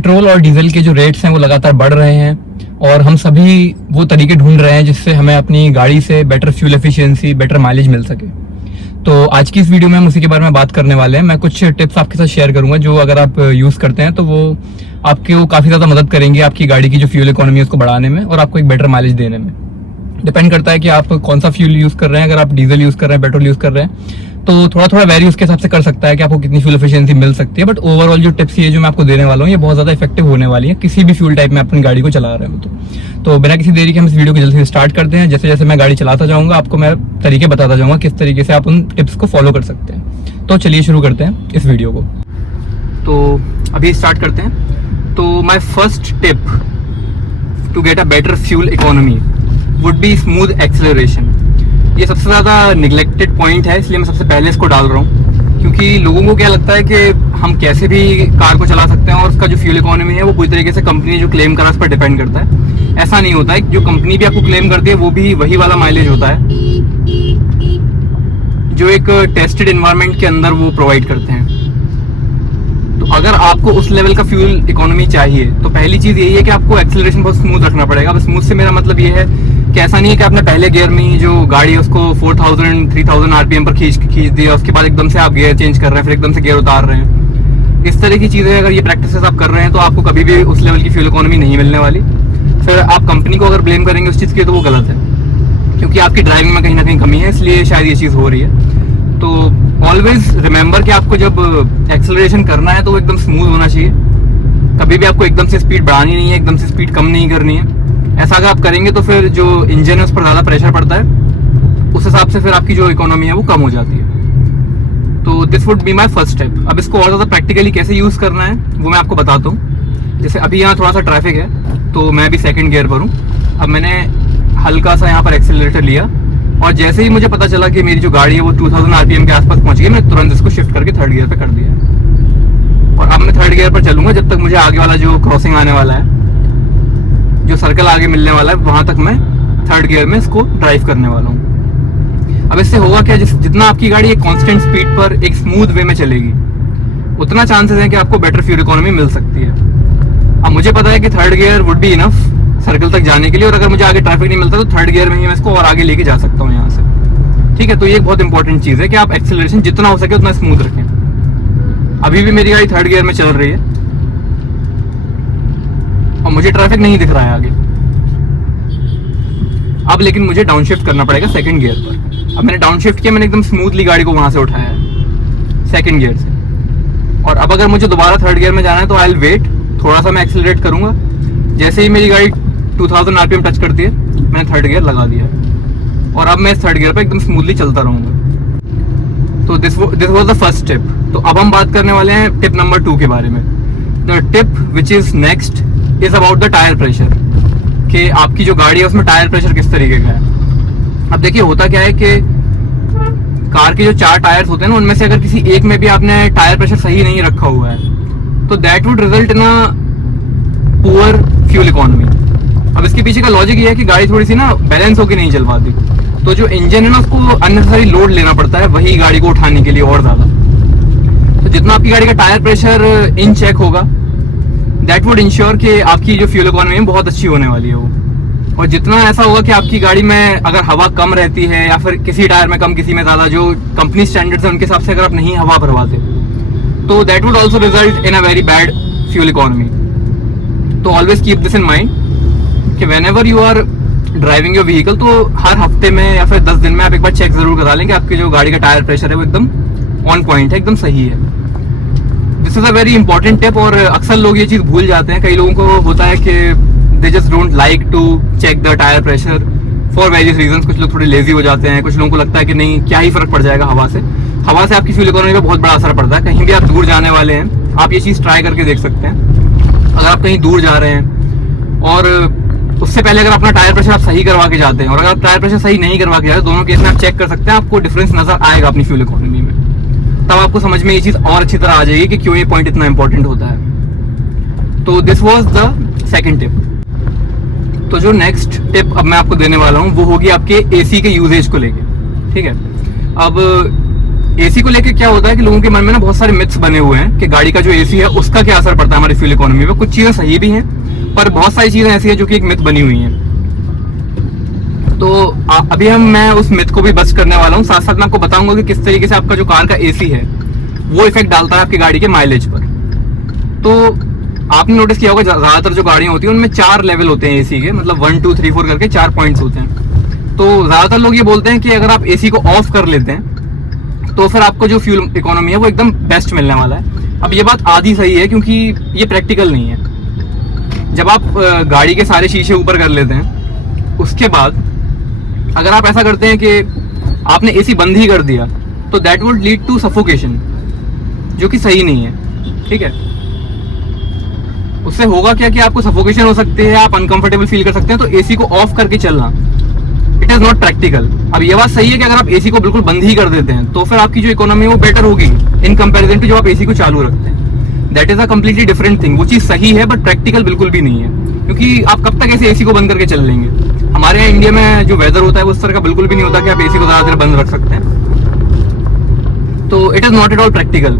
Petrol और diesel के जो रेट्स हैं वो लगातार बढ़ रहे हैं और हम सभी वो तरीके ढूंढ रहे हैं जिससे हमें अपनी गाड़ी से better fuel efficiency, better mileage मिल सके। तो आज की इस वीडियो में हम उसी के बारे में बात करने वाले हैं। मैं कुछ टिप्स आपके साथ शेयर करूंगा जो अगर आप यूज़ करते हैं तो वो आपको काफ़ी ज़्यादा मदद करेंगे आपकी गाड़ी की जो फ्यूल इकोनॉमी है उसको बढ़ाने में और आपको एक बेटर माइलेज देने में। डिपेंड करता है कि आप कौन सा फ्यूल यूज़ कर रहे हैं। अगर आप डीजल यूज़ कर रहे हैं, पेट्रोल यूज़ कर रहे हैं तो थोड़ा थोड़ा वैरी उसके हिसाब से कर सकता है कि आपको कितनी फ्यूल एफिशिएंसी मिल सकती है। बट ओवरऑल जो टिप्स ये जो मैं आपको देने वाला हूँ ये बहुत ज़्यादा इफेक्टिव होने वाली है किसी भी फ्यूल टाइप में अपनी गाड़ी को चला रहे हो तो बिना किसी देरी के हम इस वीडियो को जल्दी से स्टार्ट करते हैं। जैसे जैसे मैं गाड़ी चलाता जाऊँगा आपको मैं तरीके बताता जाऊँगा किस तरीके से आप उन टिप्स को फॉलो कर सकते हैं। तो चलिए शुरू करते हैं इस वीडियो को। तो अभी स्टार्ट करते हैं। तो my first tip to get a better fuel economy would be smooth acceleration. ये सबसे ज़्यादा निगलेक्टेड पॉइंट है, इसलिए मैं सबसे पहले इसको डाल रहा हूँ, क्योंकि लोगों को क्या लगता है कि हम कैसे भी कार को चला सकते हैं और उसका जो फ्यूल इकोनॉमी है वो पूरी तरीके से कंपनी ने जो क्लेम करा उस पर डिपेंड करता है। ऐसा नहीं होता है। जो कंपनी भी आपको क्लेम करती है वो भी वही वाला माइलेज होता है जो एक टेस्टेड एनवायरनमेंट के अंदर वो प्रोवाइड करते हैं। तो अगर आपको उस लेवल का फ्यूल इकोनॉमी चाहिए तो पहली चीज़ यही है कि आपको एक्सेलरेशन बहुत स्मूथ रखना पड़ेगा। अब स्मूथ से मेरा मतलब ये है कि ऐसा नहीं है कि आपने पहले गियर में जो गाड़ी है उसको 4000-3000 आरपीएम पर खींच दिया, उसके बाद एकदम से आप गियर चेंज कर रहे हैं, फिर एकदम से गियर उतार रहे हैं। इस तरह की चीज़ें अगर ये प्रैक्टिस आप कर रहे हैं तो आपको कभी भी उस लेवल की फ्यूल इकोनॉमी नहीं मिलने वाली। फिर आप कंपनी को अगर ब्लेम करेंगे उस चीज़ की तो वो गलत है, क्योंकि आपकी ड्राइविंग में कहीं ना कहीं कमी है, इसलिए शायद ये चीज़ हो रही है। तो ऑलवेज रिमेंबर कि आपको जब एक्सेलरेशन करना है तो वो एकदम स्मूथ होना चाहिए। कभी भी आपको एकदम से स्पीड बढ़ानी नहीं है, एकदम से स्पीड कम नहीं करनी है। ऐसा अगर आप करेंगे तो फिर जो इंजन है उस पर ज़्यादा प्रेशर पड़ता है, उस हिसाब से फिर आपकी जो इकोनॉमी है वो कम हो जाती है। तो this would be my first step. अब इसको और ज़्यादा प्रैक्टिकली कैसे यूज़ करना है वो मैं आपको बताता हूँ। जैसे अभी यहाँ थोड़ा सा ट्रैफिक है तो मैं भी सेकेंड गियर पर हूँ। अब मैंने हल्का सा यहाँ पर एक्सेलरेटर लिया और जैसे ही मुझे पता चला कि मेरी जो गाड़ी है वो 2000 आरपीएम के आसपास पहुंच गई, मैं तुरंत इसको शिफ्ट करके थर्ड गियर पे कर दिया। और अब मैं थर्ड गियर पर चलूंगा जब तक मुझे आगे वाला जो क्रॉसिंग आने वाला है, जो सर्कल आगे मिलने वाला है, वहां तक मैं थर्ड गियर में इसको ड्राइव करने वाला हूँ। अब इससे होगा क्या, जितना आपकी गाड़ी एक कांस्टेंट स्पीड पर एक स्मूथ वे में चलेगी उतना चांसेस है कि आपको बेटर फ्यूल इकोनॉमी मिल सकती है। अब मुझे पता है कि third gear would be enough circle तक जाने के लिए, और अगर मुझे आगे ट्रैफिक नहीं मिलता तो थर्ड गियर में ही मैं इसको और आगे लेके जा सकता हूँ यहाँ से। ठीक है, तो ये एक बहुत इंपॉर्टेंट चीज़ है कि आप एक्सेलरेशन जितना हो सके उतना स्मूथ रखें। अभी भी मेरी गाड़ी थर्ड गियर में चल रही है और मुझे ट्रैफिक नहीं दिख रहा है आगे। अब लेकिन मुझे डाउन शिफ्ट करना पड़ेगा सेकंड गियर पर। अब मैंने डाउन शिफ्ट किया, मैंने एकदम स्मूथली गाड़ी को वहां से उठाया सेकंड गियर से। और अब अगर मुझे दोबारा थर्ड गियर में जाना है तो आई विल वेट, थोड़ा सा मैं एक्सेलरेट करूंगा। जैसे ही मेरी गाड़ी 2000 आरपीएम टच करती है मैंने थर्ड गियर लगा दिया और अब मैं थर्ड गियर पर एकदम स्मूथली चलता रहूंगा। तो this was the first tip. तो अब हम बात करने वाले हैं टिप नंबर 2 के बारे में। The tip which is next is about the tyre pressure, कि आपकी जो गाड़ी है उसमें टायर प्रेशर किस तरीके का है। अब देखिए होता क्या है कि कार के जो 4 टायर्स होते हैं ना, उनमें से अगर किसी एक में भी आपने टायर प्रेशर सही नहीं रखा हुआ है तो that would result in a poor fuel economy. अब इसके पीछे का लॉजिक ये है कि गाड़ी थोड़ी सी ना बैलेंस होकर नहीं चल पाती, तो जो इंजन है ना उसको अननेसेसरी लोड लेना पड़ता है वही गाड़ी को उठाने के लिए और ज्यादा। तो जितना आपकी गाड़ी का टायर प्रेशर इन चेक होगा दैट वुड इंश्योर कि आपकी जो फ्यूल इकोनॉमी है बहुत अच्छी होने वाली है वो। और जितना ऐसा होगा कि आपकी गाड़ी में अगर हवा कम रहती है या फिर किसी टायर में कम किसी में ज्यादा, जो कंपनी स्टैंडर्ड्स है उनके हिसाब से अगर आप नहीं हवा भरवाते तो that would also result in a very bad fuel economy. तो always keep this in mind कि whenever you are driving your vehicle तो हर हफ्ते में या फिर 10 दिन में आप एक बार चेक जरूर करा लें कि आपकी जो गाड़ी का टायर प्रेशर है वो एकदम ऑन पॉइंट है, एकदम सही है। This is a very important tip और अक्सर लोग ये चीज़ भूल जाते हैं। कई लोगों को होता है कि they just don't like to check the tyre pressure for various reasons. कुछ लोग थोड़े लेजी हो जाते हैं, कुछ लोगों को लगता है कि नहीं क्या ही फर्क पड़ जाएगा हवा से। हवा से आपकी फ्यूल इकोनॉमी पर बहुत बड़ा असर पड़ता है। कहीं भी आप दूर जाने वाले हैं आप ये चीज़ ट्राई करके देख सकते हैं। अगर आप कहीं दूर जा रहे हैं और उससे पहले अगर अपना टायर प्रेशर आप सही करवा के जाते हैं और अगर आप टायर प्रेशर सही नहीं करवा के जाते, दोनों केस में आप चेक कर सकते हैं, आपको डिफरेंस नजर आएगा अपनी फ्यूल इकोनॉमी में। तब आपको समझ में ये चीज और अच्छी तरह आ जाएगी कि क्यों ये पॉइंट इतना इंपॉर्टेंट होता है। तो this was the second tip. तो जो नेक्स्ट टिप अब मैं आपको देने वाला हूँ वो होगी आपके एसी के यूजेज को लेके। ठीक है, अब एसी को लेके क्या होता है कि लोगों के मन में ना बहुत सारे मिथ्स बने हुए हैं कि गाड़ी का जो एसी है उसका क्या असर पड़ता है हमारी फ्यूल इकोनॉमी में। कुछ चीजें सही भी हैं, पर बहुत सारी चीजें ऐसी है जो कि एक मिथ बनी हुई है। तो अभी मैं उस मिथ को भी बस्ट करने वाला हूँ, साथ साथ मैं आपको बताऊंगा कि किस तरीके से आपका जो कार का एसी है वो इफेक्ट डालता है आपकी गाड़ी के माइलेज पर। तो आपने नोटिस किया होगा ज्यादातर जो गाड़ियां होती है उनमें 4 लेवल होते हैं एसी के, मतलब 1 2 3 4 करके 4 पॉइंट्स होते हैं। तो ज्यादातर लोग ये बोलते हैं कि अगर आप एसी को ऑफ कर लेते हैं तो फिर आपको जो फ्यूल इकोनॉमी है वो एकदम बेस्ट मिलने वाला है। अब ये बात आधी सही है, क्योंकि ये प्रैक्टिकल नहीं है। जब आप गाड़ी के सारे शीशे ऊपर कर लेते हैं, उसके बाद अगर आप ऐसा करते हैं कि आपने एसी बंद ही कर दिया, तो that would lead to suffocation, जो कि सही नहीं है। ठीक है, उससे होगा क्या कि आपको सफोकेशन हो सकती है, आप अनकंफर्टेबल फील कर सकते हैं। तो एसी को ऑफ करके चलना इट इज नॉट प्रैक्टिकल। अब ये बात सही है कि अगर आप एसी को बिल्कुल बंद ही कर देते हैं तो फिर आपकी जो इकोनॉमी है वो बेटर होगी इन कंपैरिजन टू जब आप एसी को चालू रखते हैं। That is a completely different thing. वो चीज सही है बट प्रैक्टिकल बिल्कुल भी नहीं है, क्योंकि आप कब तक ऐसे एसी को बंद करके चल लेंगे। हमारे यहाँ इंडिया में जो वेदर होता है वो उस तरह का बिल्कुल भी नहीं होता कि आप एसी को ज्यादा देर बंद रख सकते हैं। तो it is not at all practical.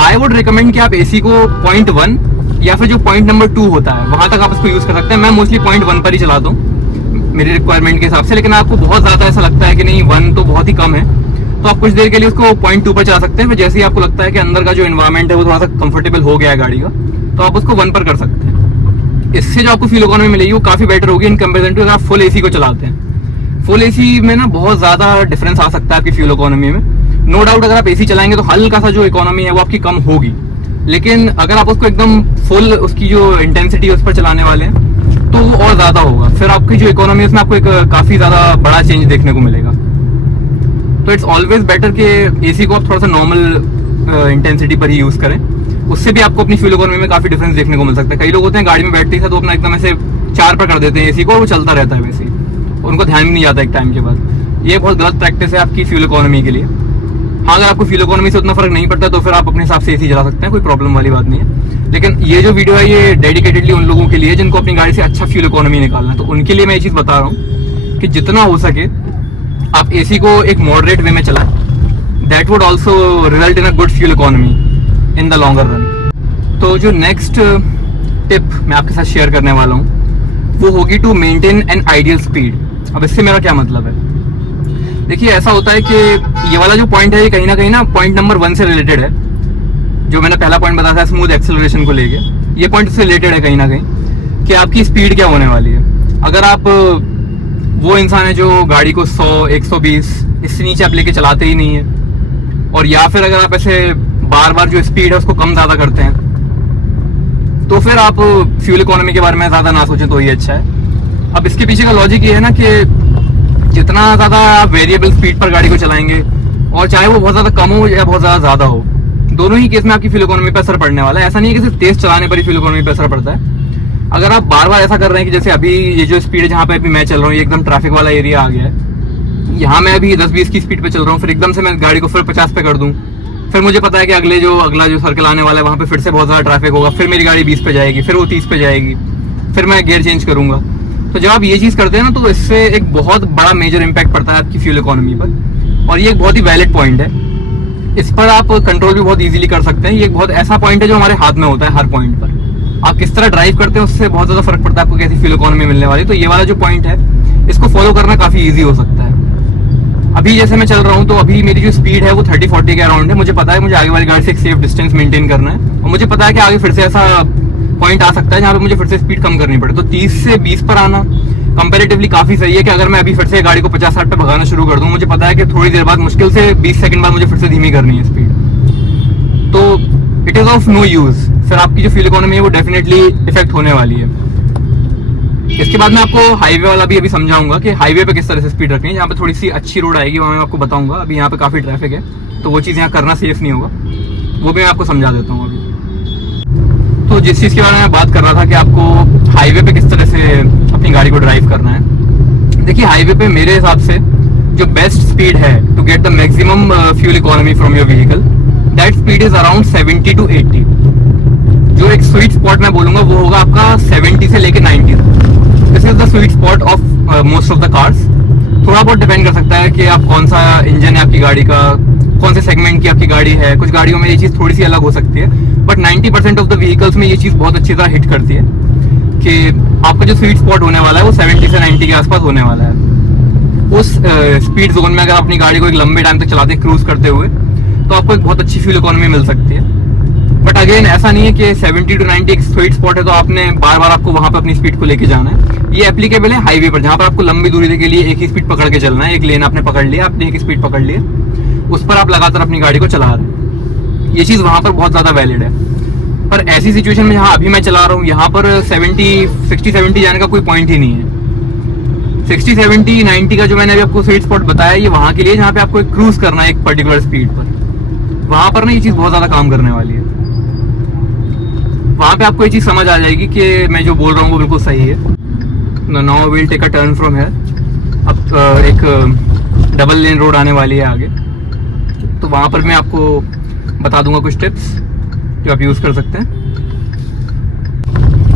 I would recommend कि आप एसी को पॉइंट 1 या फिर जो पॉइंट नंबर 2 होता है वहां तक आप इसको यूज कर सकते हैं। मैं मोस्टली पॉइंट 1 पर ही चलाता हूँ मेरी रिक्वायरमेंट के हिसाब से, लेकिन आपको बहुत ज्यादा ऐसा लगता है कि नहीं 1 तो बहुत ही कम है, तो आप कुछ देर के लिए उसको पॉइंट 2 पर चला सकते हैं। फिर जैसे ही आपको लगता है कि अंदर का जो एनवायरमेंट है वो थोड़ा सा कंफर्टेबल हो गया है गाड़ी का, तो आप उसको 1 पर कर सकते हैं। इससे जो आपको फ्यूल इकोनॉमी मिलेगी वो काफी बेटर होगी इन कंपेरिजन टू अगर आप फुल एसी को चलाते हैं। फुल एसी में ना बहुत ज्यादा डिफरेंस आ सकता है आपकी फ्यूल इकोनॉमी में। नो डाउट अगर आप एसी चलाएंगे तो हल्का सा जो इकोनॉमी है वो आपकी कम होगी, लेकिन अगर आप उसको एकदम फुल उसकी जो इंटेंसिटी उस पर चलाने वाले हैं तो वो और ज्यादा होगा। फिर आपकी जो इकोनॉमी है उसमें आपको एक काफी ज्यादा बड़ा चेंज देखने को मिलेगा। तो इट्स ऑलवेज बेटर कि एसी को आप थोड़ा सा नॉर्मल इंटेंसिटी पर ही यूज करें, उससे भी आपको अपनी फ्यूल इकोनॉमी में काफी डिफरेंस देखने को मिल सकता है। कई लोग होते हैं गाड़ी में बैठते ही तो अपना एकदम ऐसे 4 पर कर देते हैं एसी को और वो चलता रहता है वैसे, उनको ध्यान भी नहीं आता एक टाइम के बाद। ये बहुत गलत प्रैक्टिस है आपकी फ्यूल इकोनॉमी के लिए। हाँ, अगर आपको फ्यूल इकोनॉमी से उतना फर्क नहीं पड़ता तो फिर आप अपने हिसाब से एसी चला सकते हैं, कोई प्रॉब्लम वाली बात नहीं है। लेकिन ये जो वीडियो है ये डेडिकेटेडली उन लोगों के लिए जिनको अपनी गाड़ी से अच्छा फ्यूल इकोनॉमी निकालना है, तो उनके लिए मैं ये चीज बता रहा हूँ कि जितना हो सके आप एसी को एक मॉडरेट वे में चलाएं। That would also result in a good fuel economy in the longer run. तो जो नेक्स्ट टिप मैं आपके साथ शेयर करने वाला हूँ वो होगी to maintain an ideal speed. अब इससे मेरा क्या मतलब है, देखिए ऐसा होता है कि ये वाला जो पॉइंट है ये कहीं ना पॉइंट नंबर 1 से रिलेटेड है। जो मैंने पहला पॉइंट बताया था स्मूथ एक्सेलरेशन को लेके, ये पॉइंट से रिलेटेड है कहीं ना कहीं कि आपकी स्पीड क्या होने वाली है। अगर आप वो इंसान है जो गाड़ी को 100 120 इससे नीचे आप लेके चलाते ही नहीं है, और या फिर अगर आप ऐसे बार बार जो स्पीड है उसको कम ज्यादा करते हैं, तो फिर आप फ्यूल इकोनॉमी के बारे में ज्यादा ना सोचें तो ये अच्छा है। अब इसके पीछे का लॉजिक ये है ना कि जितना ज्यादा आप वेरिएबल स्पीड पर गाड़ी को चलाएंगे, और चाहे वो बहुत ज्यादा कम हो या बहुत ज्यादा हो, दोनों ही केस में आपकी फ्यूल इकोनॉमी पर असर पड़ने वाला है। ऐसा नहीं है कि सिर्फ तेज चलाने पर ही फ्यूल इकोनॉमी पर असर पड़ता है। अगर आप बार बार ऐसा कर रहे हैं कि जैसे अभी ये जो स्पीड है जहाँ पे अभी मैं चल रहा हूँ ये एकदम ट्रैफिक वाला एरिया आ गया है, यहाँ मैं अभी 10-20 की स्पीड पे चल रहा हूँ, फिर एकदम से मैं गाड़ी को फिर 50 पे कर दूँ, फिर मुझे पता है कि अगला जो सर्कल आने वाला है वहाँ पे फिर से बहुत ज्यादा ट्रैफिक होगा, फिर मेरी गाड़ी 20 पे जाएगी, फिर वो 30 पे जाएगी, फिर मैं गियर चेंज करूंगा। तो जब आप ये चीज करते हैं ना तो इससे एक बहुत बड़ा मेजर इम्पैक्ट पड़ता है आपकी फ्यूल इकोनॉमी पर, और ये एक बहुत ही वैलिड पॉइंट है। इस पर आप कंट्रोल भी बहुत इजीली कर सकते हैं। ये एक बहुत ऐसा पॉइंट है जो हमारे हाथ में होता है हर पॉइंट पर। आप किस तरह ड्राइव करते हैं उससे बहुत ज्यादा फर्क पड़ता है आपको कैसी फ्यूल इकोनॉमी मिलने वाली। तो ये वाला जो पॉइंट है इसको फॉलो करना काफी ईजी हो सकता है। अभी जैसे मैं चल रहा हूँ तो अभी मेरी जो स्पीड है वो 30-40 के अराउंड है। मुझे पता है मुझे आगे वाली गाड़ी से एक सेफ डिस्टेंस मेंटेन करना है, और मुझे पता है कि आगे फिर से ऐसा पॉइंट आ सकता है जहाँ पे मुझे फिर से स्पीड कम करनी पड़े। तो 30 से 20 पर आना कंपैरेटिवली काफी सही है कि अगर मैं अभी फिर से गाड़ी को 50-60 पे भगाना शुरू कर दूं, मुझे पता है कि थोड़ी देर बाद मुश्किल से 20 सेकंड बाद मुझे फिर से धीमी करनी है स्पीड, तो it is of no use. फिर आपकी जो फ्यूल इकोनॉमी है वो डेफिनेटली इफेक्ट होने वाली है। इसके बाद मैं आपको हाईवे वाला भी अभी समझाऊंगा कि हाईवे पे किस तरह से स्पीड रखनी है। जहाँ पे थोड़ी सी अच्छी रोड आएगी वहाँ मैं आपको बताऊंगा। अभी यहाँ पे काफी ट्रैफिक है तो वो चीज़ यहाँ करना सेफ नहीं होगा, वो भी मैं आपको समझा देता हूँ अभी। तो जिस चीज़ के बारे में बात कर रहा था कि आपको हाईवे पे किस तरह से अपनी गाड़ी को ड्राइव करना है, देखिए हाईवे पे मेरे हिसाब से जो बेस्ट स्पीड है to get the maximum fuel economy from your vehicle, that speed is around 70 to 80। जो एक स्वीट स्पॉट मैं बोलूंगा वो होगा आपका 70 से लेके 90 तक। This is the sweet spot of most of the cars. थोड़ा बहुत डिपेंड कर सकता है कि आप कौन सा इंजन है आपकी गाड़ी का, कौन से सेगमेंट की आपकी गाड़ी है। कुछ गाड़ियों में ये चीज़ थोड़ी सी अलग हो सकती है, बट 90% ऑफ द व्हीकल्स में ये चीज़ बहुत अच्छी तरह हिट करती है कि आपका जो स्वीट स्पॉट होने वाला है वो 70 से 90 के आसपास होने वाला है। उस स्पीड जोन में अगर अपनी गाड़ी को एक लंबे टाइम तक चलाते क्रूज करते हुए, तो आपको एक बहुत अच्छी फ्यूल इकोनॉमी मिल सकती है। बट अगेन ऐसा नहीं है कि 70 to 90 एक स्वीट स्पॉट है तो आपने बार बार आपको वहां पर अपनी स्पीड को लेके जाना है। ये एप्लीकेबल है हाईवे पर, जहां पर आपको लंबी दूरी के लिए एक ही स्पीड पकड़ के चलना है। एक लेन आपने पकड़ लिया, आपने एक स्पीड पकड़ लिया, उस पर आप लगातार अपनी गाड़ी को चला रहे हैं। ये चीज़ वहां पर बहुत ज़्यादा वैलिड है। पर ऐसी सिचुएशन में जहाँ अभी मैं चला रहा हूँ, यहाँ पर 60-70 जाने का कोई पॉइंट ही नहीं है। 60-70-90 का जो मैंने अभी आपको स्वीट स्पॉट बताया, ये वहाँ के लिए जहाँ पे आपको एक क्रूज करना है एक पर्टिकुलर स्पीड पर। वहाँ पर ना ये चीज़ बहुत ज़्यादा काम करने वाली है। वहाँ पे आपको ये चीज़ समझ आ जाएगी कि मैं जो बोल रहा हूँ वो बिल्कुल सही है। Now will take a turn from here. अब एक डबल लेन रोड आने वाली है आगे, तो वहाँ पर मैं आपको बता दूंगा कुछ टिप्स जो आप यूज़ कर सकते हैं।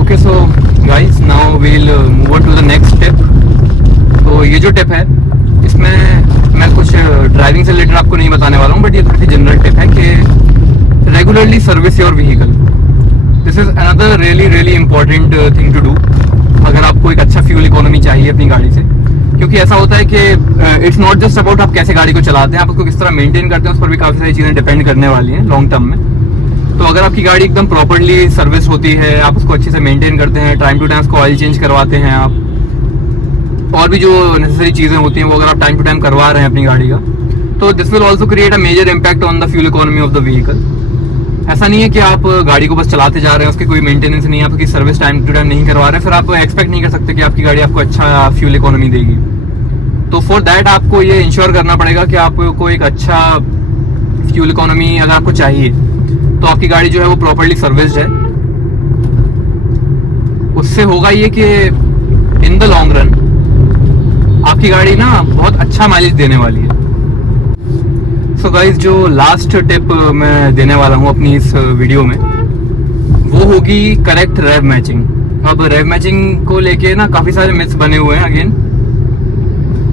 Okay, so guys, now will move on to the next tip. तो ये जो टिप है, इसमें मैं कुछ ड्राइविंग से रिलेटेड आपको नहीं बताने वाला हूँ, बट ये थोड़ी जनरल टिप है कि regularly service your vehicle. This is another really important thing to do अगर आपको एक अच्छा फ्यूल इकोनॉमी चाहिए अपनी गाड़ी से। क्योंकि ऐसा होता है कि इट्स नॉट जस्ट अबाउट आप कैसे गाड़ी को चलाते हैं, आप उसको किस तरह मेंटेन करते हैं, उस पर भी काफ़ी सारी चीज़ें डिपेंड करने वाली हैं लॉन्ग टर्म में। तो अगर आपकी गाड़ी एकदम प्रॉपर्ली सर्विस होती है, आप उसको अच्छे से मेंटेन करते हैं, टाइम टू टाइम उसको ऑयल चेंज करवाते हैं आप, और भी जो नेसेसरी चीज़ें होती हैं वो अगर आप टाइम टू टाइम करवा रहे हैं अपनी गाड़ी का, तो this will also create a major impact on the fuel economy of the vehicle. ऐसा नहीं है कि आप गाड़ी को बस चलाते जा रहे हैं, उसकी कोई मेंटेनेंस नहीं है, आप उसकी सर्विस टाइम टू टाइम नहीं करवा रहे हैं, फिर आप एक्सपेक्ट नहीं कर सकते कि आपकी गाड़ी आपको अच्छा फ्यूल इकोनॉमी देगी। तो फॉर दैट आपको ये इंश्योर करना पड़ेगा कि आपको एक अच्छा फ्यूल इकोनॉमी अगर आपको चाहिए, तो आपकी गाड़ी जो है वो प्रॉपर्ली सर्विस्ड है। उससे होगा ये कि इन द लॉन्ग रन आपकी गाड़ी ना बहुत अच्छा माइलेज देने वाली है। सो गाइस, जो लास्ट टिप मैं देने वाला हूँ अपनी इस वीडियो में, वो होगी करेक्ट रेव मैचिंग। अब रेव मैचिंग को लेके ना काफ़ी सारे मिथ्स बने हुए हैं। अगेन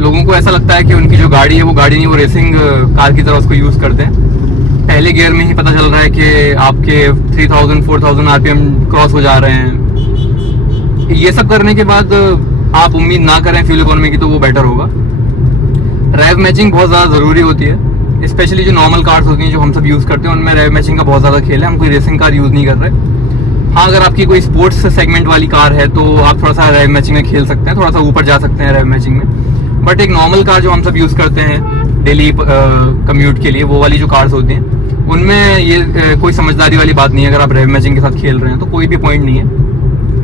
लोगों को ऐसा लगता है कि उनकी जो गाड़ी है वो गाड़ी नहीं, वो रेसिंग कार की तरह उसको यूज़ करते हैं। पहले गियर में ही पता चल रहा है कि आपके 3000-4000 RPM क्रॉस हो जा रहे हैं। ये सब करने के बाद आप उम्मीद ना करें फ्यूल इकोनॉमी की, तो वो बेटर होगा। रेव मैचिंग बहुत ज़्यादा ज़रूरी होती है, स्पेशली जो नॉर्मल कार्स होती हैं जो हम सब यूज़ करते हैं, उनमें रेव मैचिंग का बहुत ज़्यादा खेल है। हम कोई रेसिंग कार यूज़ नहीं कर रहे। हाँ, अगर आपकी कोई स्पोर्ट्स सेगमेंट वाली कार है तो आप थोड़ा सा रेव मैचिंग में खेल सकते हैं, थोड़ा सा ऊपर जा सकते हैं रेव मैचिंग में। बट एक नॉर्मल कार जो हम सब यूज़ करते हैं डेली कम्यूट के लिए, वो वाली जो कार्स होती हैं, उनमें ये कोई समझदारी वाली बात नहीं है। अगर आप रेव मैचिंग के साथ खेल रहे हैं तो कोई भी पॉइंट नहीं है।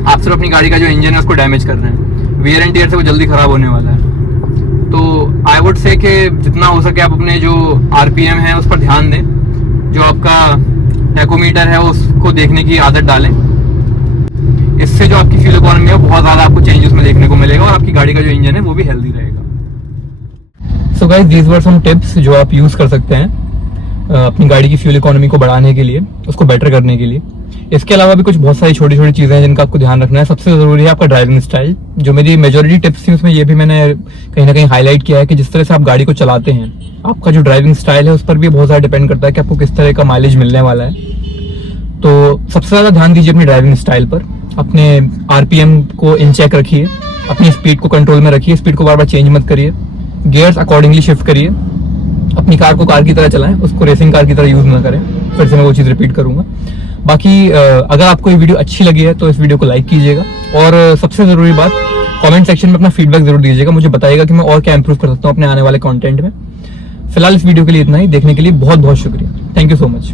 आप सिर्फ अपनी गाड़ी का जो इंजन है उसको डैमेज कर रहे हैं। वियर एंड टियर से वो जल्दी ख़राब होने वाला है। तो आई वुड से कि जितना हो सके आप अपने जो RPM है उस पर ध्यान दें। जो आपका टैकोमीटर है उसको देखने की आदत डालें। इससे जो आपकी फ्यूल इकोनॉमी है बहुत ज़्यादा आपको चेंज उसमें देखने को मिलेगा और आपकी गाड़ी का जो इंजन है वो भी हेल्दी रहेगा। So guys, these were some tips जो आप यूज़ कर सकते हैं अपनी गाड़ी की फ्यूल इकोनॉमी को बढ़ाने के लिए, उसको बेटर करने के लिए। इसके अलावा भी कुछ बहुत सारी छोटी छोटी चीज़ें हैं जिनका आपको ध्यान रखना है। सबसे ज़रूरी है आपका ड्राइविंग स्टाइल। जो मेरी मेजॉरिटी टिप्स थी उसमें ये भी मैंने कहीं ना कहीं हाईलाइट किया है कि जिस तरह से आप गाड़ी को चलाते हैं, आपका जो ड्राइविंग स्टाइल है उस पर भी बहुत ज़्यादा डिपेंड करता है कि आपको किस तरह का माइलेज मिलने वाला है। तो सबसे ज़्यादा ध्यान दीजिए अपनी ड्राइविंग स्टाइल पर। अपने RPM को इन चेक रखिए, अपनी स्पीड को कंट्रोल में रखिए, स्पीड को बार बार चेंज मत करिए, गियर्स अकॉर्डिंगली शिफ्ट करिए। अपनी कार को कार की तरह चलाएं, उसको रेसिंग कार की तरह यूज़ ना करें। फिर से मैं वो चीज़ रिपीट करूंगा। बाकी अगर आपको ये वीडियो अच्छी लगी है तो इस वीडियो को लाइक कीजिएगा, और सबसे ज़रूरी बात, कमेंट सेक्शन में अपना फीडबैक जरूर दीजिएगा। मुझे बताइएगा कि मैं और क्या इंप्रूव कर सकता हूँ अपने आने वाले कंटेंट में। फिलहाल इस वीडियो के लिए इतना ही। देखने के लिए बहुत बहुत शुक्रिया। Thank you so much.